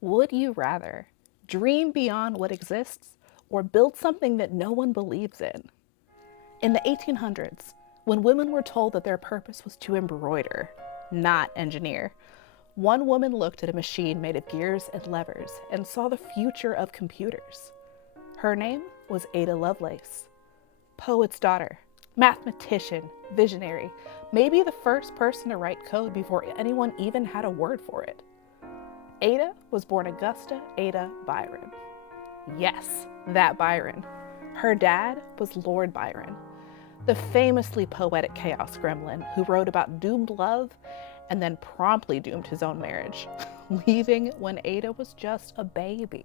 Would you rather dream beyond what exists or build something that no one believes in? In the 1800s, when women were told that their purpose was to embroider, not engineer, one woman looked at a machine made of gears and levers and saw the future of computers. Her name was Ada Lovelace. Poet's daughter, mathematician, visionary, maybe the first person to write code before anyone even had a word for it. Ada was born Augusta Ada Byron. Yes, that Byron. Her dad was Lord Byron, the famously poetic chaos gremlin who wrote about doomed love and then promptly doomed his own marriage, leaving when Ada was just a baby.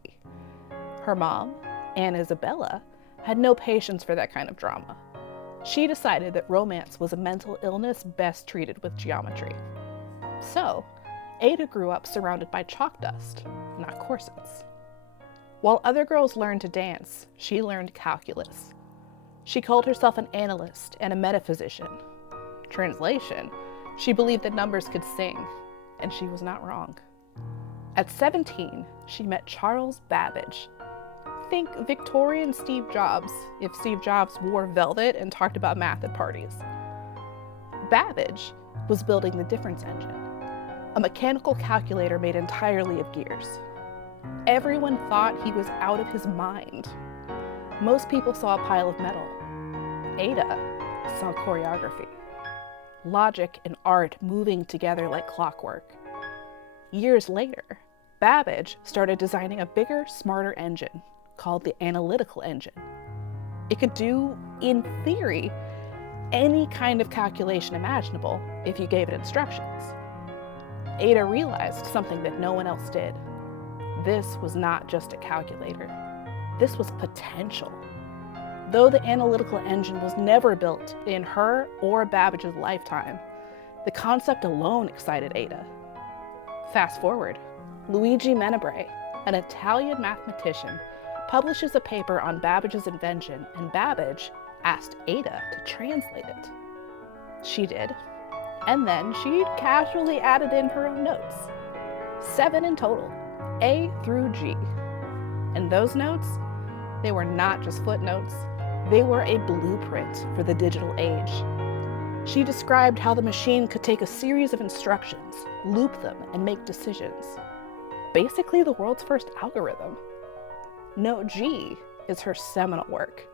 Her mom, Anne Isabella, had no patience for that kind of drama. She decided that romance was a mental illness best treated with geometry. So, Ada grew up surrounded by chalk dust, not corsets. While other girls learned to dance, she learned calculus. She called herself an analyst and a metaphysician. Translation, she believed that numbers could sing, and she was not wrong. At 17, she met Charles Babbage. Think Victorian Steve Jobs, if Steve Jobs wore velvet and talked about math at parties. Babbage was building the difference engine, a mechanical calculator made entirely of gears. Everyone thought he was out of his mind. Most people saw a pile of metal. Ada saw choreography, logic and art moving together like clockwork. Years later, Babbage started designing a bigger, smarter engine called the analytical engine. It could do, in theory, any kind of calculation imaginable if you gave it instructions. Ada realized something that no one else did. This was not just a calculator. This was potential. Though the analytical engine was never built in her or Babbage's lifetime, the concept alone excited Ada. Fast forward, Luigi Menabrea, an Italian mathematician, publishes a paper on Babbage's invention, and Babbage asked Ada to translate it. She did, and then she casually added in her own notes. 7 in total, A through G. And those notes, they were not just footnotes, they were a blueprint for the digital age. She described how the machine could take a series of instructions, loop them, and make decisions. Basically the world's first algorithm. Note G is her seminal work.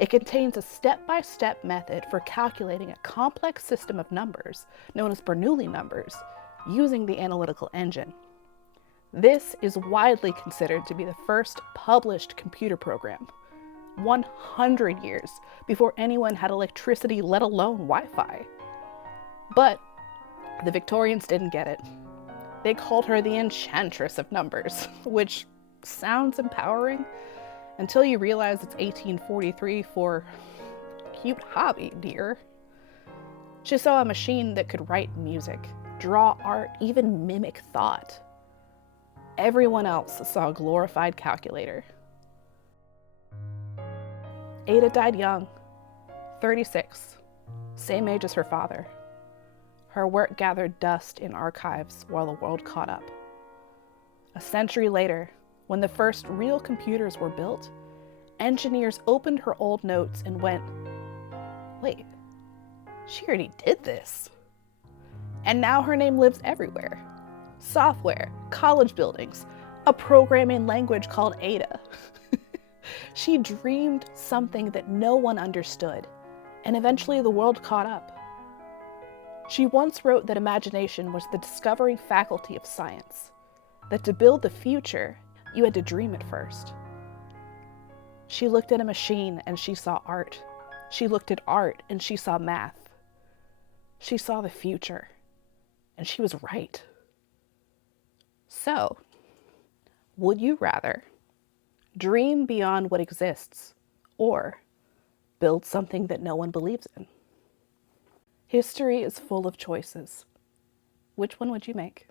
It contains a step-by-step method for calculating a complex system of numbers, known as Bernoulli numbers, using the analytical engine. This is widely considered to be the first published computer program, 100 years before anyone had electricity, let alone Wi-Fi. But the Victorians didn't get it. They called her the enchantress of numbers, which sounds empowering until you realize it's 1843 for cute hobby, dear. She saw a machine that could write music, draw art, even mimic thought. Everyone else saw a glorified calculator. Ada died young, 36, same age as her father. Her work gathered dust in archives while the world caught up. A century later, when the first real computers were built, engineers opened her old notes and went, wait, she already did this. And now her name lives everywhere. Software, college buildings, a programming language called Ada. She dreamed something that no one understood, and eventually the world caught up. She once wrote that imagination was the discovering faculty of science, that to build the future, you had to dream it first. She looked at a machine and she saw art. She looked at art and she saw math. She saw the future, and she was right. So, would you rather dream beyond what exists or build something that no one believes in? History is full of choices. Which one would you make?